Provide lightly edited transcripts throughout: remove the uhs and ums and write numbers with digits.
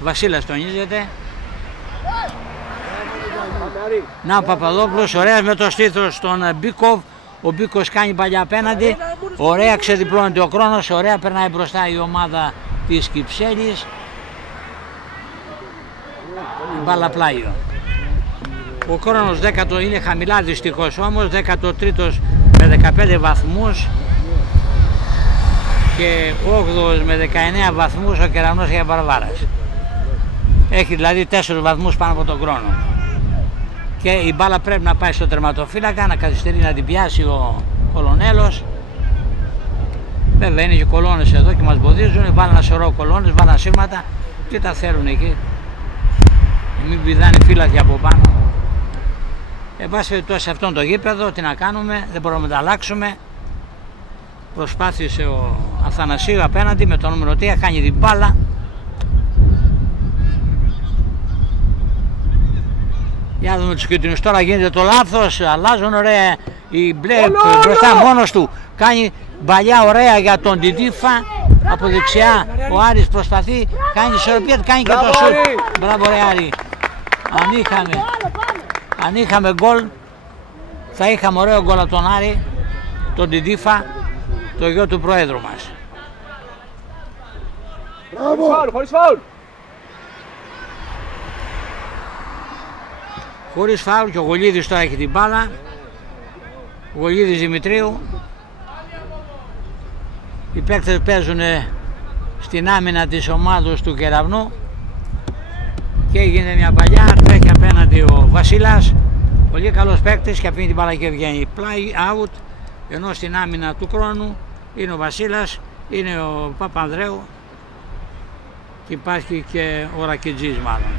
Βασίλας τονίζεται. Να ο Παπαδόπουλος, ωραία με το στήθος στον Μπίκοβ. Ο Μπίκος κάνει παλιά απέναντι. Ωραία ξεδιπλώνεται ο χρόνος. Ωραία περνάει μπροστά η ομάδα της Κυψέλης. Μπάλα πλάγιο. Ο χρόνος 10ο είναι χαμηλά δυστυχώς όμως. 13ος με 15 βαθμούς. Και 8ος με 19 βαθμούς ο Κεραυνός για Βαρβάρας. Έχει δηλαδή 4 βαθμούς πάνω από τον χρόνο. Και η μπάλα πρέπει να πάει στο τερματοφύλακα, να καθυστερεί να την πιάσει ο Κολονέλος. Βέβαια είναι και κολόνες εδώ και μας βοδίζουν, βάλουν ένα σωρό κολόνες, βάλουν σύρματα. Τι τα θέλουν εκεί. Μην πηδάνε φύλακοι από πάνω. Εν πάση περιπτώσει σε αυτόν το γήπεδο, τι να κάνουμε, δεν μπορούμε να τα αλλάξουμε. Προσπάθησε ο Αθανασίου απέναντι με το νούμερο 3, κάνει την μπάλα. Για να δούμε τους κίτρινους, τώρα γίνεται το λάθος, αλλάζουν ωραία, η μπλε μπροστά μόνος του, κάνει παλιά ωραία για τον Τιτήφα, από δεξιά ο Άρης προσπαθεί, κάνει ισορροπία, κάνει και το σουτ. Μπράβο ρε Άρη, αν είχαμε γκολ, θα είχαμε ωραίο γκολ από τον Άρη, τον Τιτήφα, το γιο του Προέδρου μας. Χωρίς φάουλ! Χωρίς φάουλ και ο Γολίδης τώρα έχει την μπάλα. Ο Γολίδης Δημητρίου. Οι παίκτες παίζουν στην άμυνα της ομάδος του Κεραυνού. Και έγινε μια παλιά, τρέχει απέναντι ο Βασίλας. Πολύ καλός παίκτης και αφήνει την μπάλα και βγαίνει play out. Ενώ στην άμυνα του Χρόνου είναι ο Βασίλας, είναι ο Παπανδρέου και υπάρχει και ο Ρακιτζής μάλλον.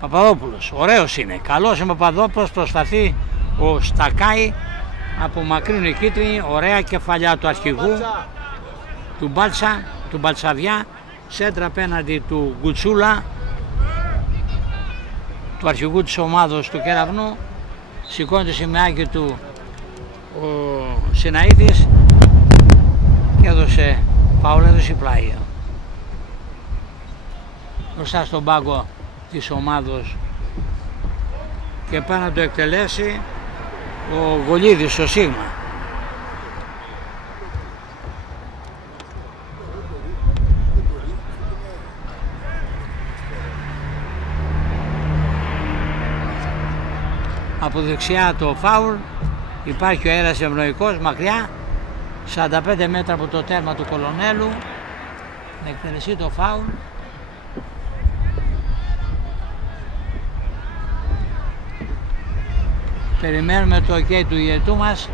Παπαδόπουλος, ωραίος είναι, καλός είναι ο Παπαδόπουλος, προσπαθεί ο Στακάη, απομακρύνει η κίτρινη, ωραία κεφαλιά του αρχηγού, του Μπάλτσα, του Μπαλτσαβιά, σέντρα απέναντι του Γκουτσούλα, του αρχηγού της ομάδος του Κεραυνού, σηκώνει το σημαίακι του ο Σιναΐδης και έδωσε φάουλ, έδωσε πλάγιο. Μπροστά στον πάγκο της ομάδος και πάει να το εκτελέσει ο Γολίδης, ο Σίγμα. Από δεξιά το φάουλ, υπάρχει ο αέρας ευνοϊκός μακριά, 45 μέτρα από το τέρμα του Κολονέλου, να εκτελεστεί το φάουλ. Περιμένουμε το ok του ηγετού μας.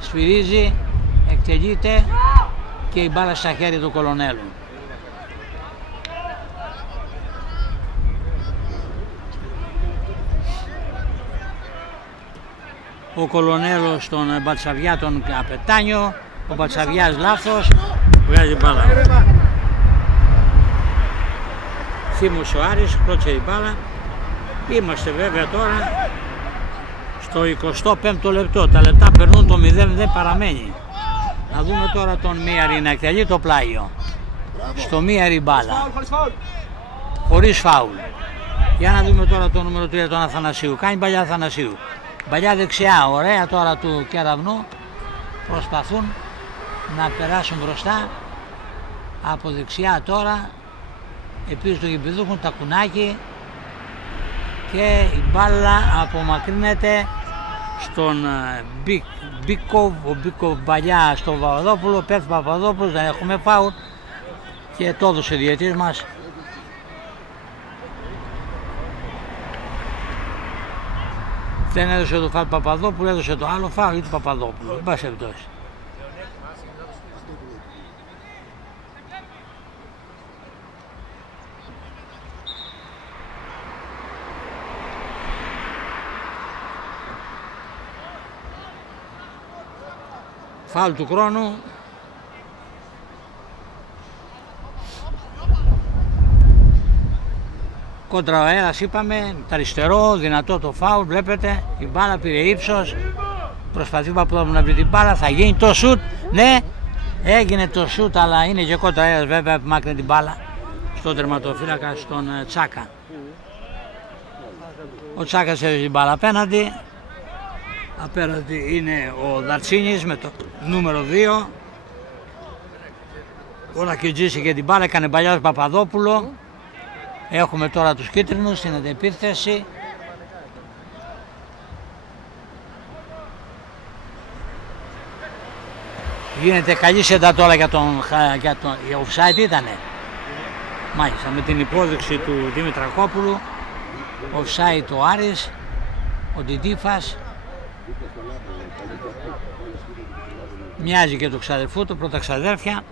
Σφυρίζει, εκτελείται και η μπάλα στα χέρια του Κολονέλου. Ο Κολονέλος στον Μπαλτσαβιά τον Καπετάνιο, ο Μπαλτσαβιάς λάθος, βγάζει μπάλα. Θύμος ο Άρης, κλώτσε η μπάλα. Είμαστε βέβαια τώρα στο 25ο λεπτό, τα λεπτά περνούν, το 0 δεν παραμένει. Να δούμε τώρα τον Μίαρη να εκτελεί το πλάγιο. Στο Μίαρη μπάλα, χωρίς φάουλ. Για να δούμε τώρα το νούμερο 3 τον Αθανασίου, κάνει παλιά Αθανασίου. Παλιά δεξιά, ωραία τώρα του Κεραυνού, προσπαθούν να περάσουν μπροστά. Από δεξιά τώρα, επίσης του γηπεδού έχουν τα κουνάκι και η μπάλα απομακρύνεται στον Μπίκοβ, ο Μπίκοβ παλιά στον Παπαδόπουλο, πέφτει Παπαδόπουλος, δεν έχουμε φάουλ και το έδωσε ο διαιτής μας. Δεν έδωσε το φάουλ Παπαδόπουλου, έδωσε το άλλο φάουλ ή του Παπαδόπουλου, εν πάση περιπτώσει. Φάουλ του χρόνου. Κόντρα ο αέρας είπαμε, τα αριστερό, δυνατό το φάουλ, βλέπετε, η μπάλα πήρε ύψος, προσπαθεί ο Παπαδόπουλος να βρει την μπάλα, θα γίνει το σουτ, ναι, έγινε το σουτ, αλλά είναι και κόντρα αέρας βέβαια, μάκρυνε την μπάλα στον τερματοφύλακα, στον Τσάκα. Ο Τσάκας έδωσε την μπάλα απέναντι, απέναντι είναι ο Δαρτσίνης με το νούμερο 2, ο Ρακιτζής είχε την μπάλα, έκανε παλιά ο Παπαδόπουλο. Έχουμε τώρα τους κίτρινους στην αντεπίθεση. Γίνεται καλή σέντα τώρα για τον offside ήτανε. Μάλιστα, με την υπόδειξη του Δημητρακόπουλου. Offside ο Άρης, ο Ντιντίφας. Μοιάζει και το ξαδερφού του, πρώτα ξαδέρφια.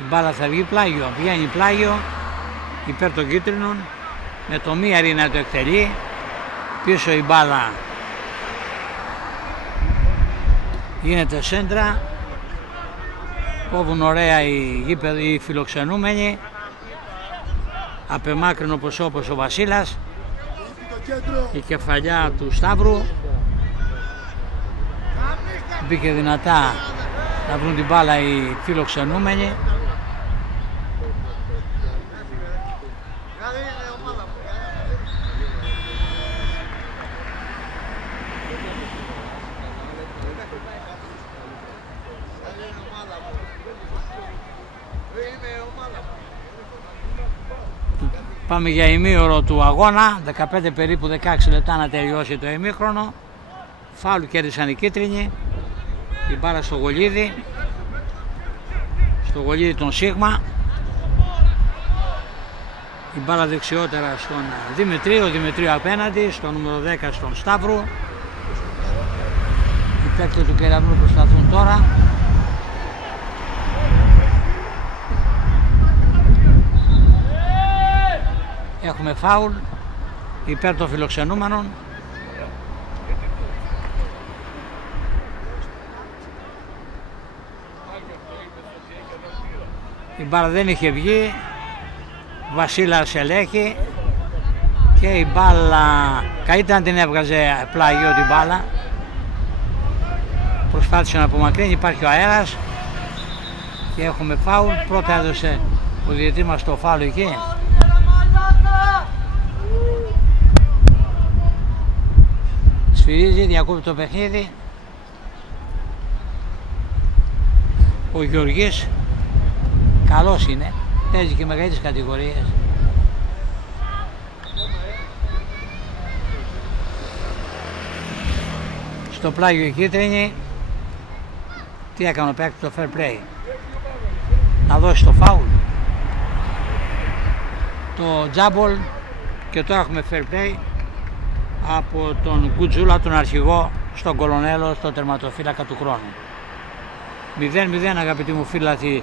Η μπάλα θα βγει πλάγιο, βγαίνει πλάγιο υπέρ των κίτρινων, με το Μίαρη να το εκτελεί, πίσω η μπάλα γίνεται σέντρα, κόβουν ωραία οι φιλοξενούμενοι, απεμάκρυνο όπως ο Βασίλας, η κεφαλιά του Σταύρου, μπήκε δυνατά να βρουν την μπάλα οι φιλοξενούμενοι. Πάμε για ημίωρο του αγώνα, 15 περίπου 16 λεπτά να τελειώσει το ημίχρονο. Φάουλ κέρδισαν οι κίτρινοι. Η μπάλα στο Γολίδι, στο Γολίδι τον Σίγμα. Η μπάλα δεξιότερα στον Δημητρίου, ο Δημητρίου απέναντι, στο νούμερο 10 στον Σταύρου. Οι παίκτες του Κεραυνού προσπαθούν τώρα. Έχουμε φάουλ υπέρ των φιλοξενούμενων. Η μπάλα δεν είχε βγει, Βασίλας ελέγχει και η μπάλα καλύτερα την έβγαζε πλάγιο την μπάλα. Προσπάθησε να απομακρύνει, υπάρχει ο αέρας και έχουμε φάουλ. Πρώτα έδωσε ο διαιτητής μας το φάουλ εκεί. Σφυρίζει, διακόπτει το παιχνίδι. Ο Γεωργής καλός είναι, παίζει και μεγαλύτερες κατηγορίες. Στο πλάγιο η κίτρινη. Τι έκανε ο παίκτης, το fair play. Να δώσει το φάουλ. Το τζάμπολ και τώρα έχουμε fair play από τον Κουτζούλα, τον αρχηγό, στον Κολονέλο, στο τερματοφύλακα του χρόνου. 0-0 αγαπητοί μου φίλαθοι,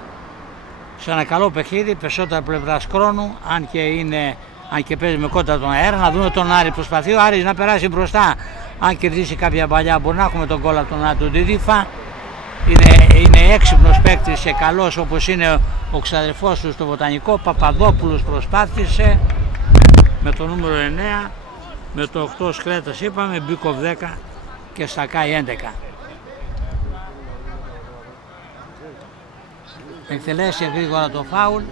σε ένα καλό παιχνίδι, περισσότερα πλευράς χρόνου, αν και παίζει με κόντρα τον αέρα. Να δούμε τον Άρη, προσπαθεί ο Άρης να περάσει μπροστά, αν κερδίσει κάποια παλιά μπορεί να έχουμε τον γκολ από τον Άρη, τον Ντιντίφα. Είναι έξυπνος παίκτης και καλός όπως είναι ο ξαδερφός του στο Βοτανικό. Παπαδόπουλος προσπάθησε με το νούμερο 9, με το 8 Σκρέτας είπαμε, Μπίκοβ 10 και Σακάι 11. Εκτελέσει γρήγορα το φάουλ.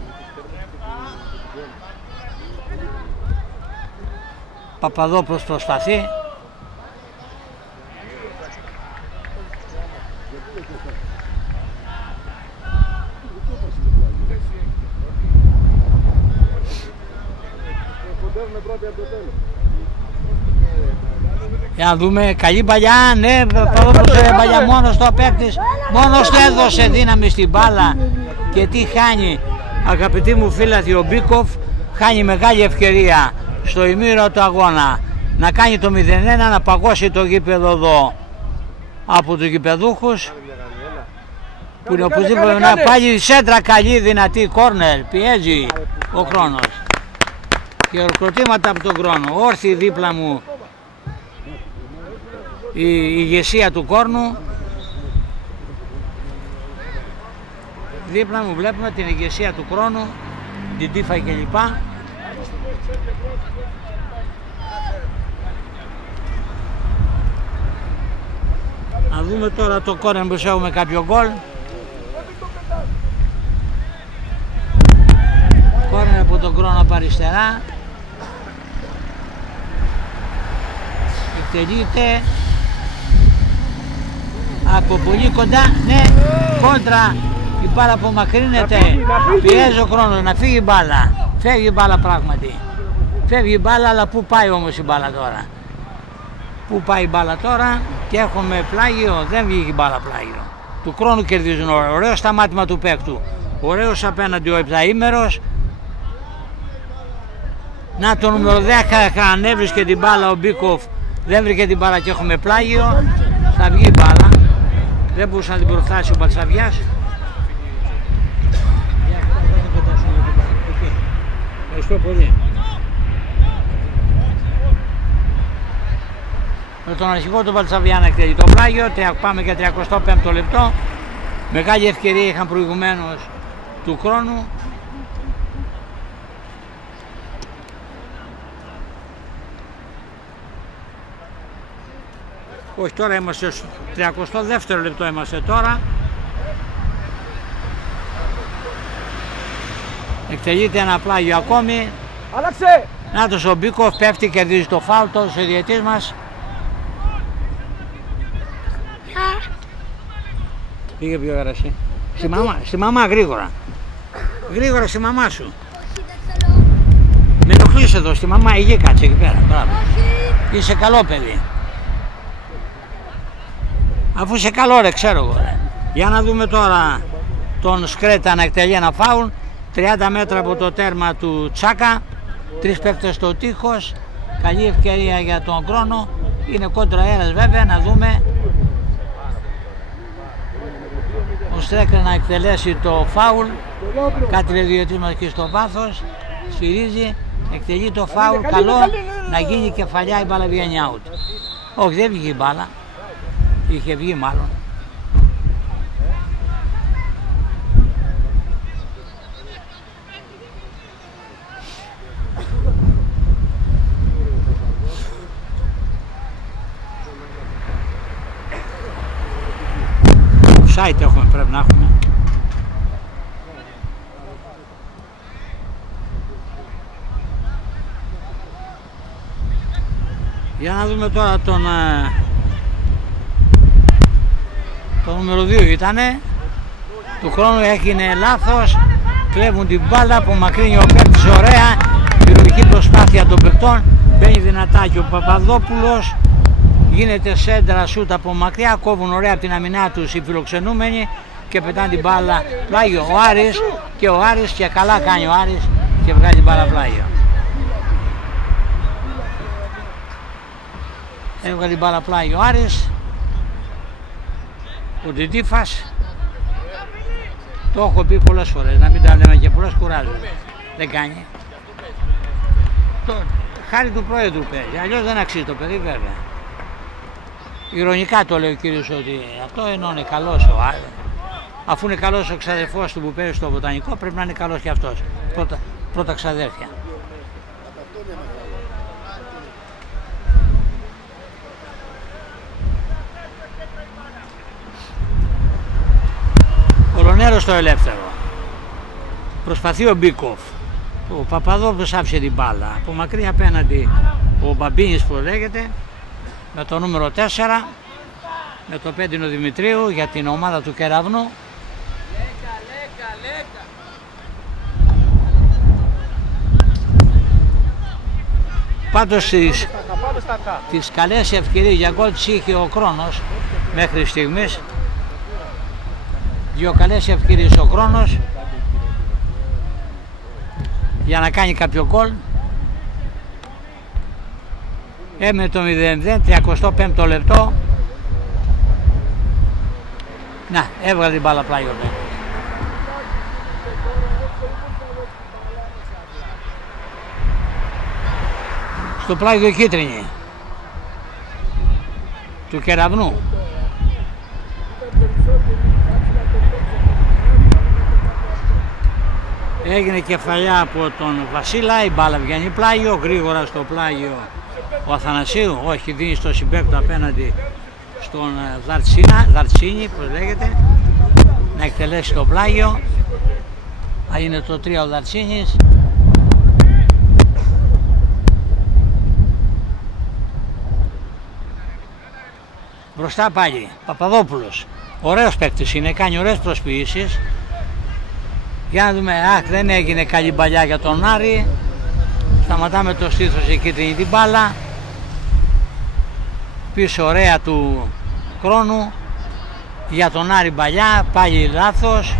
Παπαδόπουλος προσπαθεί. Για να δούμε, καλή παλιά, ναι, Παπαδόπουλος παλιά μόνος το παίκτης, μόνος του έδωσε δύναμη στην μπάλα. Και τι χάνει αγαπητοί μου φίλαθοι, ο Μπίκοφ χάνει μεγάλη ευκαιρία στο ημίρο του αγώνα να κάνει το 0-1, να παγώσει το γήπεδο εδώ από τους γηπεδούχους, που είναι οπωσδήποτε να πάλι σέντρα καλή δυνατή, κόρνερ, πιέζει ο χρόνος και ορκωτήματα από τον χρόνο. Όρθιοι δίπλα μου η ηγεσία του κόρνου. Δίπλα μου βλέπουμε την ηγεσία του χρόνου, την Τίφα κλπ. Να δούμε τώρα το κόρνερ που έχουμε κάποιο γκολ. Κόρνερ από τον Χρόνο από αριστερά. Εκτελείται από πολύ κοντά, ναι, κόντρα, η μπάλα απομακρύνεται, πιέζει ο Χρόνος να φύγει η μπάλα, φεύγει η μπάλα πράγματι, φεύγει η μπάλα, αλλά πού πάει όμως η μπάλα τώρα, πού πάει η μπάλα τώρα, και έχουμε πλάγιο, δεν βγήκε η μπάλα πλάγιο, του Χρόνου κερδίζουν, ωραίο σταμάτημα του παίκτου, ωραίος απέναντι ο επταήμερος. Να το νούμερο 10, αν έβρισκε την μπάλα ο Μπίκοφ, δεν βρήκε την μπάλα και έχουμε πλάγιο, θα βγει η μπάλα, δεν μπορούσε να την προφτάσει ο Παλσαβιάς. Ευχαριστώ πολύ. Με τον αρχηγό του Παλσαβιά να εκτελεί το πλάγιο, πάμε για 35ο λεπτό. Μεγάλη ευκαιρία είχαν προηγουμένως του Χρόνου. Όχι, τώρα είμαστε στο 32ο λεπτό, είμαστε τώρα. Εκτελείται ένα πλάγιο ακόμη. Άλλαξε! Νάτος ο Μπίκοφ πέφτει, κερδίζει το φάουλ, τόσο ο διαιτής μας. Πήγε πιο γρασί. Στη μαμά γρήγορα. Γρήγορα στη μαμά σου. Με ενοχλείς εδώ, στη μαμά, εκεί κάτσε εκεί πέρα. Μπράβο. Είσαι καλό παιδί. Αφού είσαι καλό ρε, ξέρω εγώ ρε. Για να δούμε τώρα τον Σκρέτα να εκτελεί ένα φάουλ. 30 μέτρα από το τέρμα του Τσάκα. 3 παίκτες στο τείχος. Καλή ευκαιρία για τον Χρόνο. Είναι κόντρα αέρας βέβαια, να δούμε. Ο Στρέκρ να εκτελέσει το φάουλ. Κάτι λέει ο διαιτής μας εκεί στο βάθος. Σφυρίζει, εκτελεί το φάουλ. Καλό να γίνει κεφαλιά, η μπάλα βγαίνει out. Όχι, δεν βγήκε η μπάλα. Είχε βγει μάλλον. Site έχουμε, πρέπει να έχουμε. Για να δούμε τώρα τον το νούμερο 2 ήτανε. Του Χρόνου έγινε λάθος. Κλέβουν την μπάλα, απομακρύνει ο παίκτης, ωραία. Ηρωική προσπάθεια των παικτών. Μπαίνει δυνατά και ο Παπαδόπουλος. Γίνεται σέντρα σούτ από μακριά. Κόβουν ωραία από την αμυνά τους οι φιλοξενούμενοι και πετάνε την μπάλα πλάγιο. Ο Άρης, και ο Άρης, και καλά κάνει ο Άρης και βγάζει την μπάλα πλάγιο. Έβγαλε την μπάλα πλάγιο ο Άρης. Ο Τιτήφας, το έχω πει πολλές φορές, να μην τα λέμε και πολλές, κουράζονται. Δεν κάνει. Χάρη του πρόεδρου παίζει, αλλιώς δεν αξίζει το παιδί βέβαια. Ηρωνικά το λέει ο κύριος ότι αυτό ενώ είναι καλός ο Άρης. Αφού είναι καλός ο ξαδερφός του που παίζει στο Βοτανικό, πρέπει να είναι καλός και αυτός. Πρώτα ξαδέρφια. Ο Ρονέρο στο ελεύθερο. Προσπαθεί ο Μπίκοφ. Ο Παπαδόπουλος άφησε την μπάλα. Από μακριά απέναντι ο Μπαμπίνης που λέγεται. Με το νούμερο 4. Με το 5 ο Δημητρίου για την ομάδα του Κεραυνού. Πάντως τις καλές ευκαιρίες για γκολ τις είχε ο Χρόνος μέχρι στιγμής. Δύο καλές ευκαιρίες ο Χρόνος για να κάνει κάποιο γκολ. Έμεινε το 0-0, 35ο λεπτό. Να, έβγαλε την μπάλα πλάγιο. Στο πλάγιο κίτρινη του Κεραυνού. Έγινε κεφαλιά από τον Βασίλα, η μπάλα βγαίνει πλάγιο, γρήγορα στο πλάγιο ο Αθανασίου, όχι, δίνει στο συμπέκτο απέναντι στον Δαρτσίνη, πώς λέγεται, να εκτελέσει το πλάγιο. Είναι το 3 ο Δαρτσίνης. Μπροστά πάλι Παπαδόπουλος, ωραίος παίκτης είναι, κάνει ωραίες προσποιήσεις. Για να δούμε, δεν έγινε καλή παλιά για τον Άρη. Σταματάμε το στήθος εκεί την μπάλα. Πίσω ωραία του χρόνου για τον Άρη παλιά, πάλι λάθος.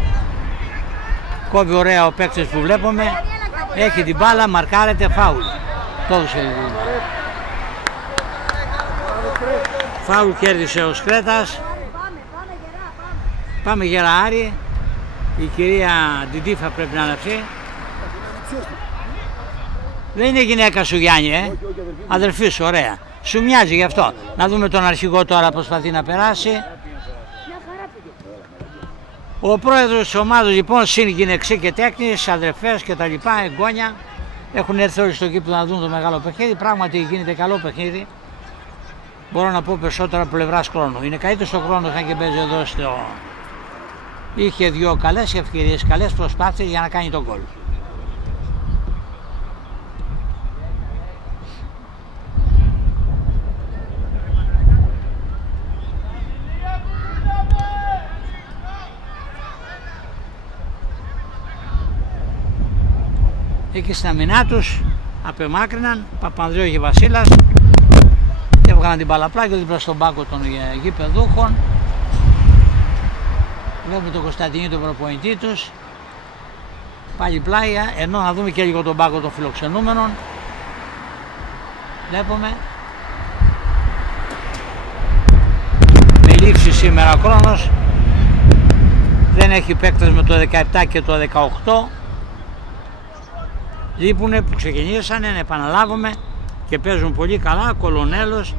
Κόβει ωραία ο παίκτης που βλέπουμε. Έχει την μπάλα, μαρκάρεται, φάουλ. Το έδωσε την μπάλα. Φάουλ κέρδισε ο Σκρέτας. Πάμε γερά Άρη. Η κυρία Ντιντίφα πρέπει να είναι αυτή. Δεν είναι γυναίκα σου Γιάννη, αδερφή σου, ωραία. Σου μοιάζει γι' αυτό. Να δούμε τον αρχηγό τώρα, προσπαθεί να περάσει. Ο πρόεδρος της ομάδας λοιπόν, συν γυναεξί και τέκνης, αδερφές και τα λοιπά, εγγόνια, έχουν έρθει όλοι στο κήπο να δουν το μεγάλο παιχνίδι. Πράγματι γίνεται καλό παιχνίδι. Μπορώ να πω περισσότερα από πλευράς χρόνου. Είναι καλύτερος ο χρόνος αν και παίζει εδώ στο... Είχε δύο καλές ευκαιρίες, καλές προσπάθειες για να κάνει τον γκολ. Εκεί στην αμυνά τους απεμάκρυναν Παπανδρέου και Βασίλας, έβγαλαν την παλαπλάκη δίπλα στον πάγκο των γηπεδούχων. Βλέπουμε τον Κωνσταντινί, τον προπονητή τους, πάλι πλάια, ενώ να δούμε και λίγο τον πάγκο των φιλοξενούμενων. Βλέπουμε με λήξη σήμερα ο χρόνος, δεν έχει παίκτες με το 17 και το 18. Λείπουνε που ξεκινήσανε, να επαναλάβουμε, και παίζουν πολύ καλά. Κολονέλος,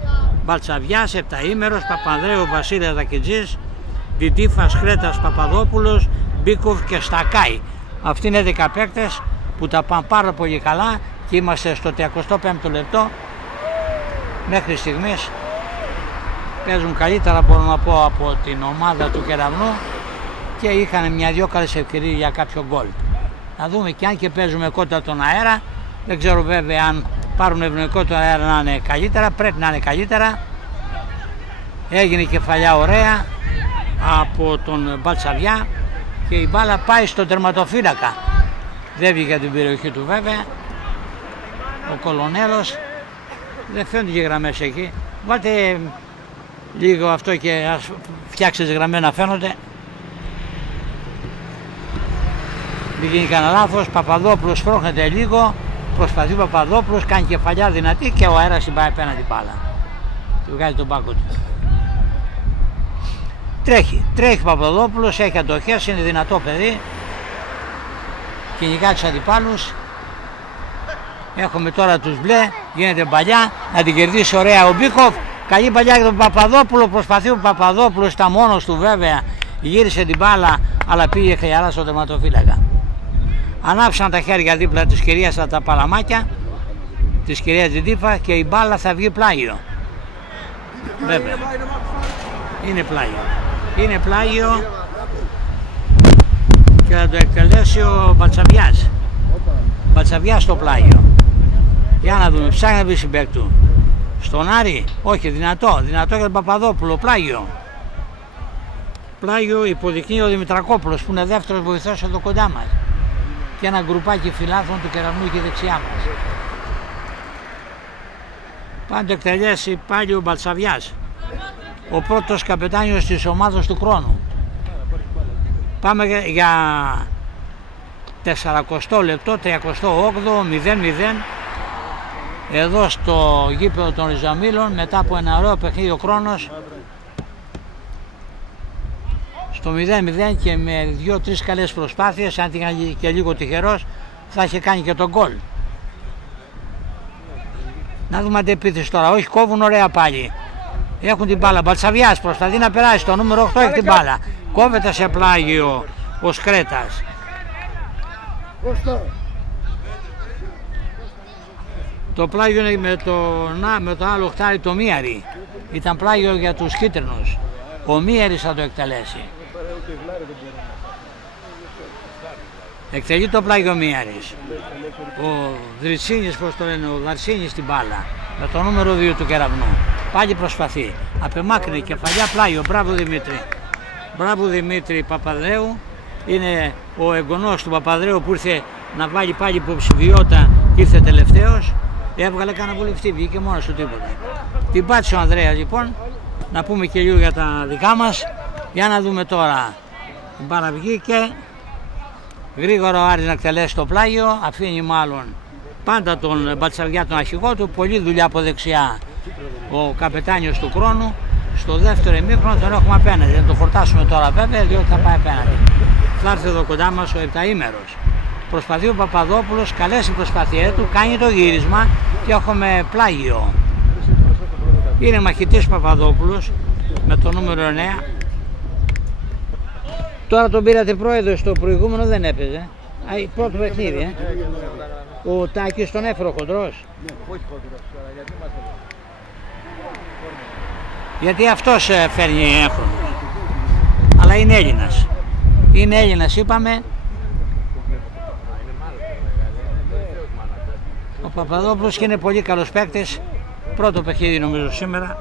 Μπαλτσαβιάς, Επταήμερος, Παπανδρέου, Βασίλειας Δακιτζής, Ντιντίφας, Χρέτας, Παπαδόπουλος, Μπίκοφ και Στακάη. Αυτοί είναι 10 παίκτες που τα πάνε πάρα πολύ καλά και είμαστε στο 35ο λεπτό. Μέχρι στιγμής παίζουν καλύτερα, μπορώ να πω, από την ομάδα του Κεραυνού και είχαν μια-δυο καλές ευκαιρίες για κάποιο γκολ. Να δούμε και αν και παίζουμε κόντρα τον αέρα, δεν ξέρω βέβαια αν πάρουν ευνοϊκό τον αέρα να είναι καλύτερα, πρέπει να είναι καλύτερα. Έγινε κεφαλιά ωραία από τον Μπαλτσαβιά και η μπάλα πάει στον τερματοφύλακα. Δεν βγήκε την περιοχή του βέβαια. Ο Κολονέλος, δεν φαίνονται και γραμμές εκεί. Βάλτε λίγο αυτό και ας φτιάξετε γραμμές να φαίνονται. Μην γίνει κανένα λάθος. Παπαδόπουλος πρόχνεται λίγο, προσπαθεί ο Παπαδόπουλος, κάνει κεφαλιά δυνατή και ο αέρας πάει απέναντι μπάλα. Του βγάζει τον πάγκο του. Τρέχει ο Παπαδόπουλος, έχει αντοχές, είναι δυνατό παιδί. Κυνηγά τους αντιπάλους. Έχουμε τώρα τους μπλε, γίνεται παλιά, να την κερδίσει ωραία ο Μπίκοφ. Καλή παλιά για τον Παπαδόπουλο, προσπαθεί ο Παπαδόπουλος, ήταν μόνος του βέβαια, γύρισε την μπάλα, αλλά πήγε χαλαρά στο τερματοφύλακα. Ανάψαν τα χέρια δίπλα της κυρίας τα παλαμάκια, της κυρίας Ντιντίφα, και η μπάλα θα βγει πλάγιο. Βέβαια, είναι πλάγιο. Είναι πλάγιο και θα το εκτελέσει ο Μπαλτσαβιάς. Μπαλτσαβιάς στο πλάγιο. Για να δούμε, ψάχνει να βρει συμπαίκτη του. Στον Άρη, όχι, δυνατό για τον Παπαδόπουλο, πλάγιο. Πλάγιο υποδεικνύει ο Δημητρακόπουλος που είναι δεύτερος βοηθός εδώ κοντά μας. Και ένα γκρουπάκι φιλάθλων του Κεραυνού και δεξιά μας. Πάντο εκτελέσει πάλι ο Μπαλτσαβιάς, ο πρώτος καπετάνιος της ομάδας του χρόνου. Πάμε για 40 λεπτό, 38, 0-0 εδώ στο γήπεδο των Ριζαμήλων, μετά από ένα ωραίο παιχνίδι ο χρόνος στο 0-0 και με 2-3 καλές προσπάθειες, αν ήταν και λίγο τυχερός θα είχε κάνει και τον γκολ. Να δούμε αντεπίθεση τώρα, όχι, κόβουν ωραία πάλι. Έχουν την μπάλα, Μπαλτσαβιάς προσπαθεί να περάσει, το νούμερο 8 έχει την μπάλα. Κόβεται σε πλάγιο ο Σκρέτας. Το πλάγιο είναι με το άλλο χτάρι το Μίαρη. Ήταν πλάγιο για τους κίτρινους. Ο Μίαρης θα το εκτελέσει. Εκτελεί το πλάγιο Μίαρης. Ο Δριτσίνης, πώς το λένε, ο Δαρσίνης στην μπάλα. Με το νούμερο 2 του Κεραυνού. Πάλι προσπαθεί. Απεμάκρυνε κεφαλιά πλάγιο. Μπράβο Δημήτρη. Μπράβο Δημήτρη Παπαδρέου. Είναι ο εγγονός του Παπαδρέου που ήρθε να βάλει πάλι υποψηφιότητα και ήρθε τελευταίος. Έβγαλε κανένα βουλευτή, βγήκε μόνος του τίποτα. Την πάτησε ο Ανδρέας λοιπόν. Να πούμε και λίγο για τα δικά μας. Για να δούμε τώρα. Η μπάλα βγήκε. Γρήγορα ο Άρης να εκτελέσει το πλάγιο. Αφήνει μάλλον πάντα τον Μπατσαριά τον αρχηγό του. Πολλή δουλειά από δεξιά ο καπετάνιος του χρόνου. Στο δεύτερο ημίχρονο τον έχουμε απέναντι. Δεν το χορτάσουμε τώρα βέβαια διότι θα πάει απέναντι. Θα έρθει εδώ κοντά μας ο επταήμερος. Προσπαθεί ο Παπαδόπουλος, καλέσει η προσπάθειά του, κάνει το γύρισμα και έχουμε πλάγιο. Είναι μαχητής Παπαδόπουλος με το νούμερο 9. Τώρα τον πήρατε πρόεδρο, στο προηγούμενο δεν έπαιζε. Πρώτο παιχνίδι, Ο Τάκης τον έφερε ο χοντρός. Γιατί αυτός φέρνει έγχρωμος. Αλλά είναι Έλληνας. Είναι Έλληνας είπαμε. Ο Παπαδόπουλος και είναι πολύ καλός παίκτης. Πρώτο παιχνίδι νομίζω σήμερα.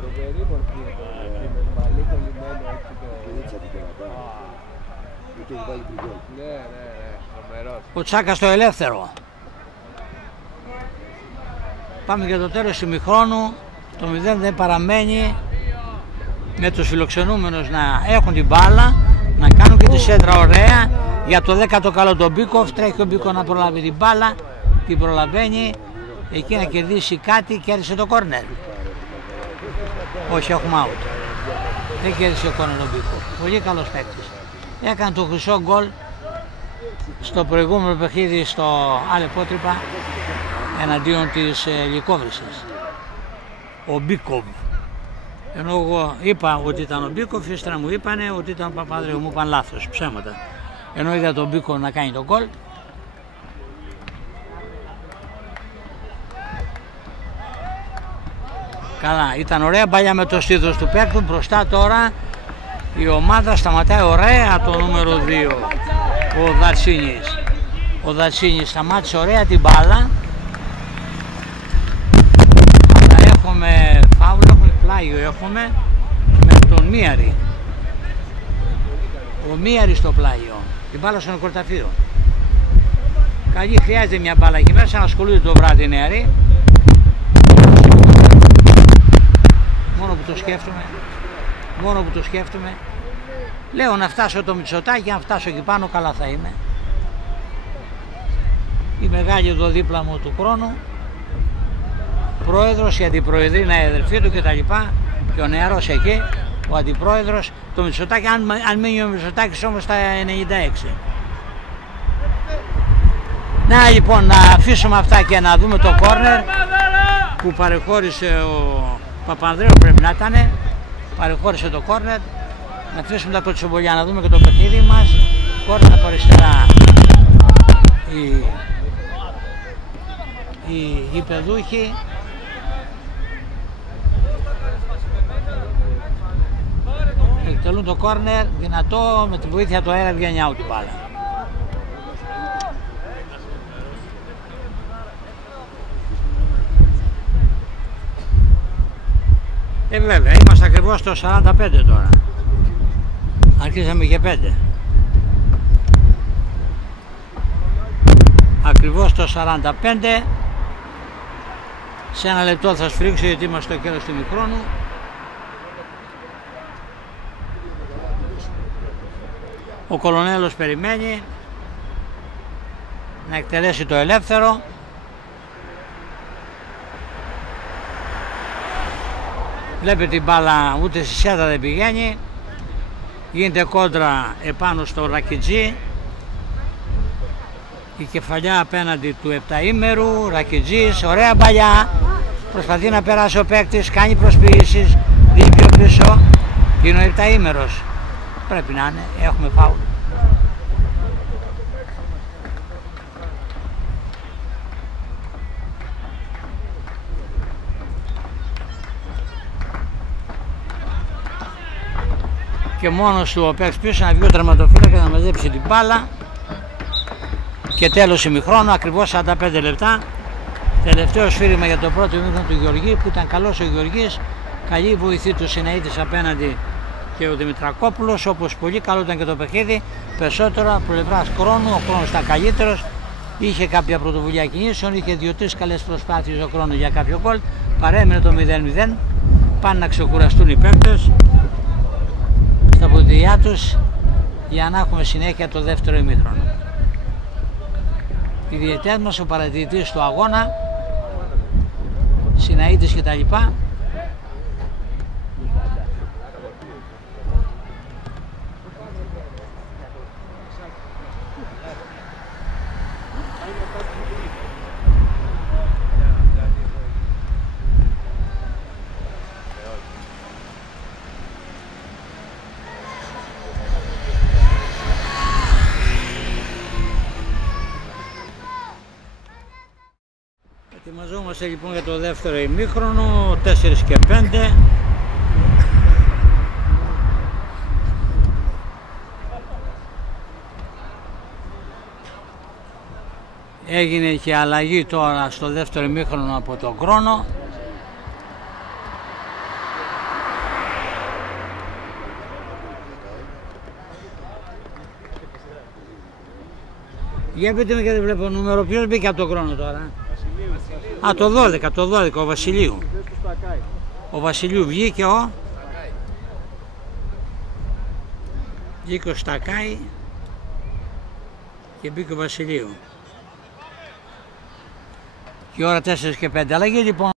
Ο Τσάκας στο ελεύθερο. Πάμε για το τέλος του ημιχρόνου. Το 0 δεν παραμένει. Με τους φιλοξενούμενους να έχουν την μπάλα, να κάνουν και τη σέντρα ωραία. Για το 10ο καλό τον Μπίκοφ, τρέχει ο Μπίκοφ να προλάβει την μπάλα, την προλαβαίνει, εκεί να κερδίσει κάτι, κέρδισε το κόρνερ. Όχι, έχουμε out. Δεν κέρδισε ο κόρνερ ο Μπίκοφ. Πολύ καλός παίκτης. Έκανε το χρυσό γκολ στο προηγούμενο παιχνίδι στο Αλεπότρυπα εναντίον της Λυκόβρησης. Ο Μπίκοφ. Ενώ εγώ είπα ότι ήταν ο Μπίκοφ, ύστερα μου είπανε ότι ήταν ο Παπαδρέου, μου είπαν λάθος, ψέματα. Ενώ είδα τον Μπίκοφ να κάνει τον γκολ. Καλά, ήταν ωραία παλιά με το στήθος του παίκτου. Μπροστά τώρα η ομάδα σταματάει ωραία το νούμερο 2, ο Δαρσίνης. Ο Δαρσίνης σταμάτησε ωραία την μπάλα. Αλλά έχουμε φάουλ, έχουμε πλάγιο, έχουμε με τον Μίαρη. Ο Μίαρη στο πλάγιο. Την μπάλα στον κορταφείο. Καλή, χρειάζεται μια μπάλα εκεί μέσα να ασχολούνται το βράδυ οι νεαροί. Μόνο που το σκέφτομαι. Μόνο που το σκέφτομαι. Λέω να φτάσω το Μητσοτάκη, αν φτάσω εκεί πάνω καλά θα είμαι. Η μεγάλη εδώ δίπλα μου του χρόνου. Πρόεδρος, η αντιπροεδρίνα, η αδερφή του κτλ. Και ο νεαρός εκεί, ο αντιπρόεδρος, το Μητσοτάκη, αν μείνει ο Μητσοτάκης όμως στα 96. Να λοιπόν, να αφήσουμε αυτά και να δούμε το κόρνερ που παρεχώρησε ο Παπανδρέου, πρέπει να ήταν. Παρεχώρησε το κόρνερ. Να αφήσουμε τα κοτσομπολιά, να δούμε και το παιχνίδι μας. Κόρνερ από αριστερά οι παιδούχοι. Εκτελούν το κόρνερ, δυνατό, με τη βοήθεια του αέρα βγαίνει out την μπάλα. Βέβαια, είμαστε ακριβώς στο 45 τώρα. Αρχίσαμε και 5. Ακριβώς το 45. Σε ένα λεπτό θα σφρίξω γιατί είμαστε στο κέρδος του μικρόνου. Ο Κολονέλος περιμένει να εκτελέσει το ελεύθερο. Βλέπετε την μπάλα ούτε στη σέτα δεν πηγαίνει. Γίνεται κόντρα επάνω στο Ρακιτζή. Η κεφαλιά απέναντι του επταήμερου. Ρακιτζής, ωραία μπαλιά. Προσπαθεί να περάσει ο παίκτης, κάνει προσποιήσεις. Δίνει πιο πίσω. Είναι ο επταήμερος. Πρέπει να είναι, έχουμε φάουλ. και μόνος του ο παίκτης πίσω να βγει ο τερματοφύλακας να μαζέψει την μπάλα και τέλος ημιχρόνου, ακριβώς 45 λεπτά. Τελευταίο σφύριγμα για το πρώτο ημίχρονο του Γεωργίου, που ήταν καλός ο Γεωργής, καλή βοηθή του Σιναήτης απέναντι και ο Δημητρακόπουλος, όπως πολύ καλό ήταν και το παιχνίδι. Περισσότερο από πλευράς Χρόνου, ο Χρόνος ήταν καλύτερος, είχε κάποια πρωτοβουλία κινήσεων, είχε 2-3 καλές προσπάθειες ο Χρόνος για κάποιο γκολ, παρέμεινε το 0-0, πάνε να ξεκουραστούν οι παίκτες στα ποδηλιά τους για να έχουμε συνέχεια το δεύτερο ημίχρονο. Οι διαιτητές μας, ο παρατηρητής του αγώνα, Σιναήτης κτλ. Ετοιμαζόμαστε λοιπόν για το δεύτερο ημίχρονο, 4 και 5. Έγινε και αλλαγή τώρα στο δεύτερο ημίχρονο από τον Χρόνο. Για πείτε με, γιατί βλέπω νούμερο, ποιος μπήκε από τον Χρόνο τώρα? Α, το 12, ο Βασιλείου. Ο Βασιλείου βγήκε βγήκε ο Στακάη και μπήκε ο Βασιλείου. Και ώρα 4 και 5. Αλλαγή λοιπόν.